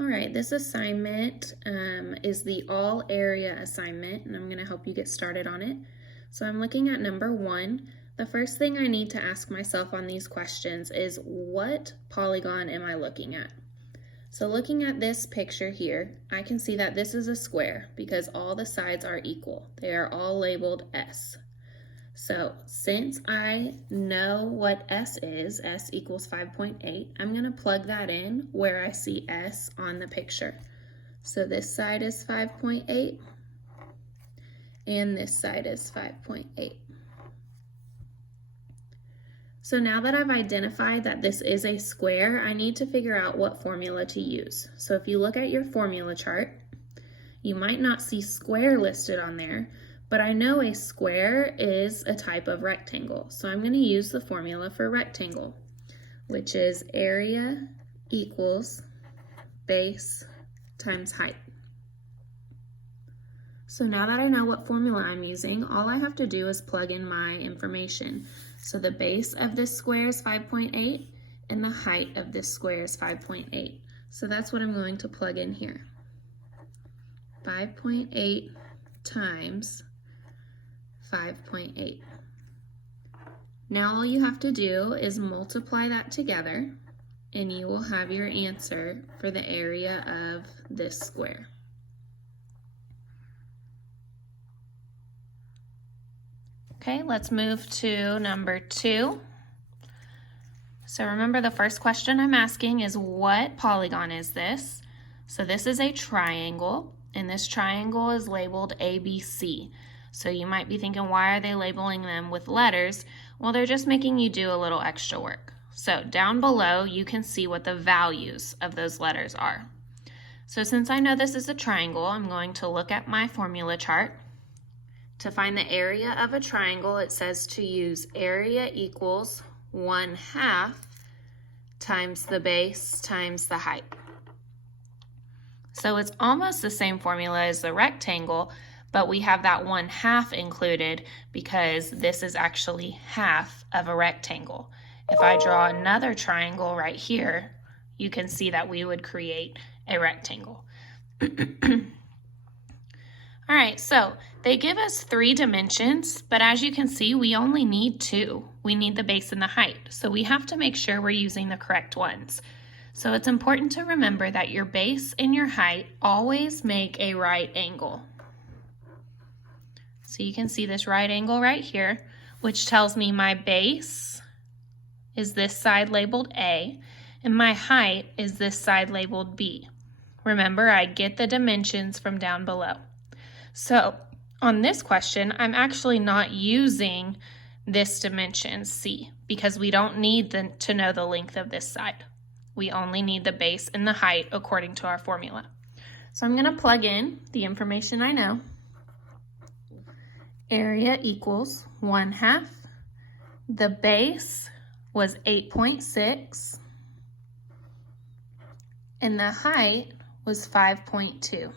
All right, this assignment is the all area assignment, and I'm going to help you get started on it. So I'm looking at number 1. The first thing I need to ask myself on these questions is, what polygon am I looking at? So looking at this picture here, I can see that this is a square because all the sides are equal. They are all labeled S. So since I know what S is, S equals 5.8, I'm going to plug that in where I see S on the picture. So this side is 5.8 and this side is 5.8. So now that I've identified that this is a square, I need to figure out what formula to use. So if you look at your formula chart, you might not see square listed on there, but I know a square is a type of rectangle. So I'm going to use the formula for rectangle, which is area equals base times height. So now that I know what formula I'm using, all I have to do is plug in my information. So the base of this square is 5.8 and the height of this square is 5.8. So that's what I'm going to plug in here. 5.8 times 5.8. Now all you have to do is multiply that together and you will have your answer for the area of this square. Okay, let's move to number 2. So remember, the first question I'm asking is, what polygon is this? So this is a triangle, and this triangle is labeled ABC. So you might be thinking, why are they labeling them with letters? Well, they're just making you do a little extra work. So down below, you can see what the values of those letters are. So since I know this is a triangle, I'm going to look at my formula chart. To find the area of a triangle, it says to use area equals 1/2 times the base times the height. So it's almost the same formula as the rectangle, but we have that 1/2 included because this is actually half of a rectangle. If I draw another triangle right here, you can see that we would create a rectangle. All right, so they give us 3 dimensions, but as you can see, we only need 2. We need the base and the height, so we have to make sure we're using the correct ones. So it's important to remember that your base and your height always make a right angle. So you can see this right angle right here, which tells me my base is this side labeled A, and my height is this side labeled B. Remember, I get the dimensions from down below. So on this question, I'm actually not using this dimension C because we don't need to know the length of this side. We only need the base and the height according to our formula. So I'm going to plug in the information I know. Area equals 1/2. The base was 8.6 and the height was 5.2.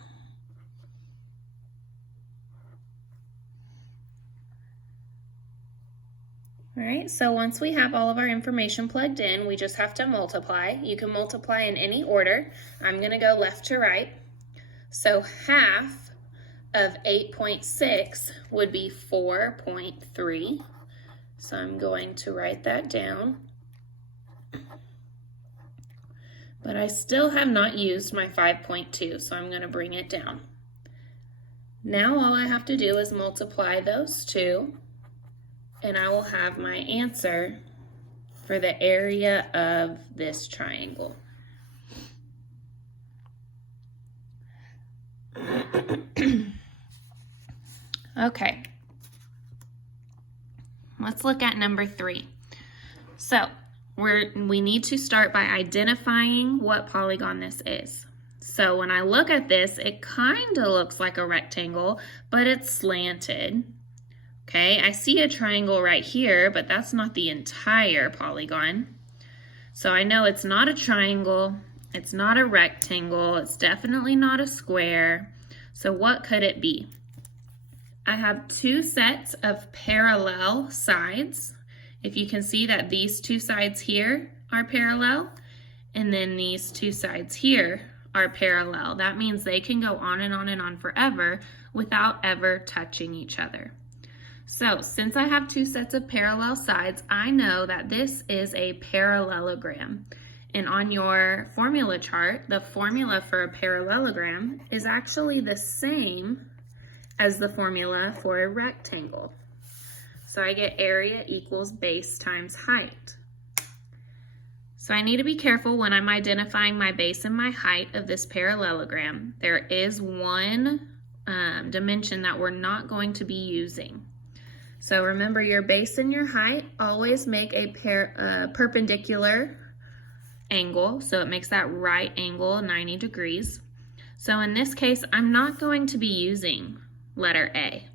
All right, so once we have all of our information plugged in, we just have to multiply. You can multiply in any order. I'm going to go left to right. So half of 8.6 would be 4.3. So I'm going to write that down. But I still have not used my 5.2, so I'm going to bring it down. Now all I have to do is multiply those two, and I will have my answer for the area of this triangle. Okay, let's look at number 3. So we need to start by identifying what polygon this is. So when I look at this, it kind of looks like a rectangle, but it's slanted. Okay, I see a triangle right here, but that's not the entire polygon. So I know it's not a triangle, it's not a rectangle, it's definitely not a square. So what could it be? I have 2 sets of parallel sides. If you can see that these 2 sides here are parallel, and then these 2 sides here are parallel. That means they can go on and on and on forever without ever touching each other. So since I have two sets of parallel sides, I know that this is a parallelogram. And on your formula chart, the formula for a parallelogram is actually the same as the formula for a rectangle. So I get area equals base times height. So I need to be careful when I'm identifying my base and my height of this parallelogram. There is one dimension that we're not going to be using. So remember, your base and your height always make a perpendicular angle, so it makes that right angle 90 degrees. So in this case, I'm not going to be using letter A.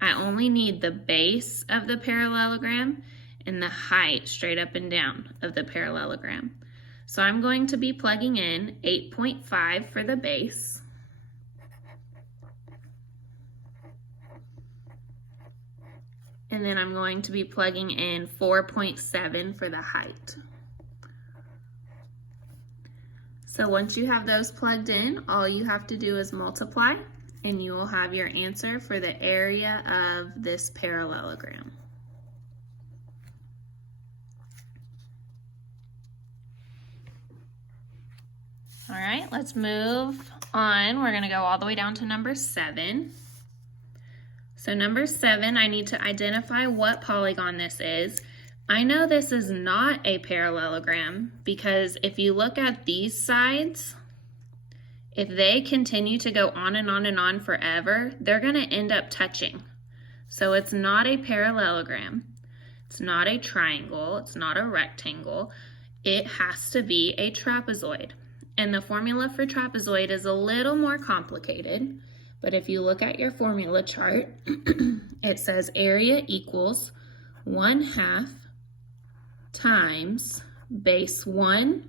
I only need the base of the parallelogram and the height straight up and down of the parallelogram. So I'm going to be plugging in 8.5 for the base. And then I'm going to be plugging in 4.7 for the height. So once you have those plugged in, all you have to do is multiply, and you will have your answer for the area of this parallelogram. All right, let's move on. We're going to go all the way down to number 7. So number 7, I need to identify what polygon this is. I know this is not a parallelogram because if you look at these sides, if they continue to go on and on and on forever, they're going to end up touching. So it's not a parallelogram. It's not a triangle. It's not a rectangle. It has to be a trapezoid. And the formula for trapezoid is a little more complicated. But if you look at your formula chart, it says area equals 1/2 times base 1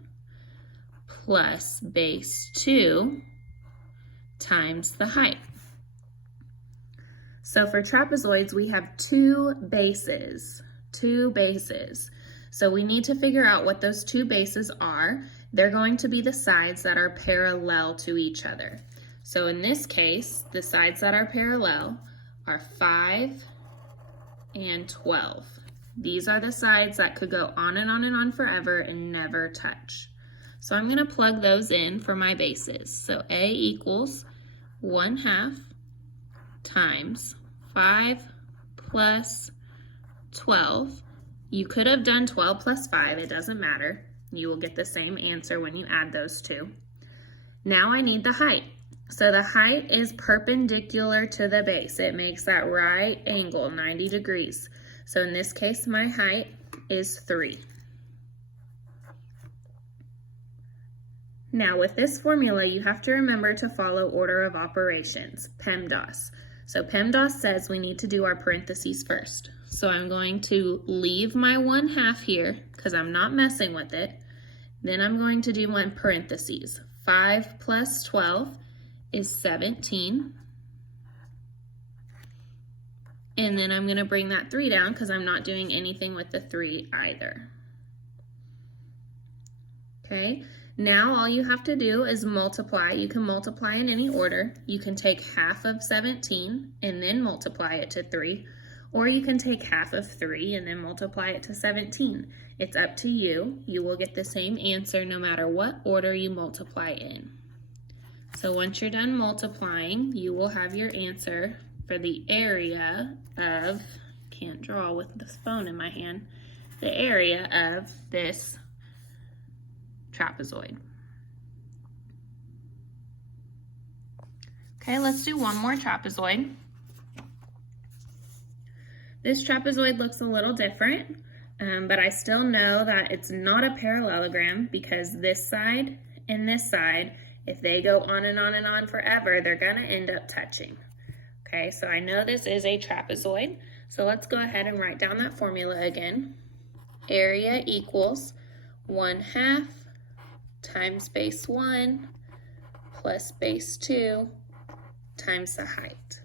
plus base 2 times the height. So for trapezoids, we have two bases. So we need to figure out what those two bases are. They're going to be the sides that are parallel to each other. So in this case, the sides that are parallel are 5 and 12. These are the sides that could go on and on and on forever and never touch. So I'm going to plug those in for my bases. So A equals 1/2 times 5 plus 12. You could have done 12 plus 5. It doesn't matter. You will get the same answer when you add those two. Now I need the height. So the height is perpendicular to the base. It makes that right angle, 90 degrees. So in this case, my height is 3. Now with this formula, you have to remember to follow order of operations, PEMDAS. So PEMDAS says we need to do our parentheses first. So I'm going to leave my 1/2 here because I'm not messing with it. Then I'm going to do my parentheses. 5 plus 12 is 17. And then I'm going to bring that 3 down because I'm not doing anything with the 3 either. Okay, now all you have to do is multiply. You can multiply in any order. You can take half of 17 and then multiply it to 3. Or you can take half of 3 and then multiply it to 17. It's up to you. You will get the same answer no matter what order you multiply in. So once you're done multiplying, you will have your answer for the area of, can't draw with this phone in my hand, the area of this trapezoid. Okay, let's do one more trapezoid. This trapezoid looks a little different, but I still know that it's not a parallelogram because this side and this side, if they go on and on and on forever, they're gonna end up touching. Okay, so I know this is a trapezoid. So let's go ahead and write down that formula again. Area equals 1/2 times base 1 plus base 2 times the height.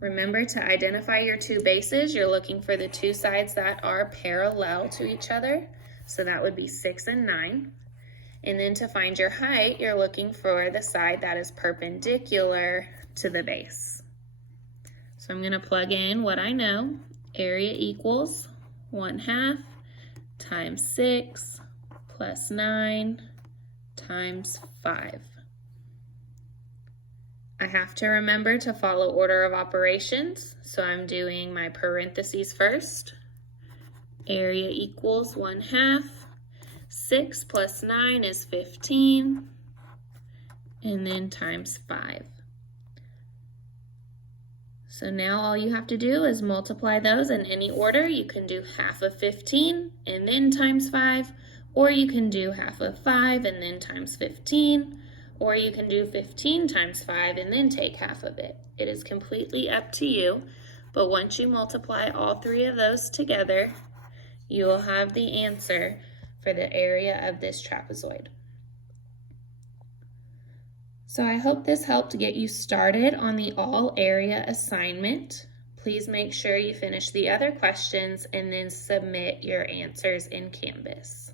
Remember to identify your two bases. You're looking for the two sides that are parallel to each other. So that would be 6 and 9. And then to find your height, you're looking for the side that is perpendicular to the base. So I'm going to plug in what I know. Area equals 1/2 times 6 plus 9 times 5. I have to remember to follow order of operations, so I'm doing my parentheses first. Area equals 1/2. 6 plus 9 is 15, and then times 5. So now all you have to do is multiply those in any order. You can do half of 15 and then times 5, or you can do half of 5 and then times 15, or you can do 15 times 5 and then take half of it. It is completely up to you, but once you multiply all three of those together, you will have the answer for the area of this trapezoid. So I hope this helped get you started on the all area assignment. Please make sure you finish the other questions and then submit your answers in Canvas.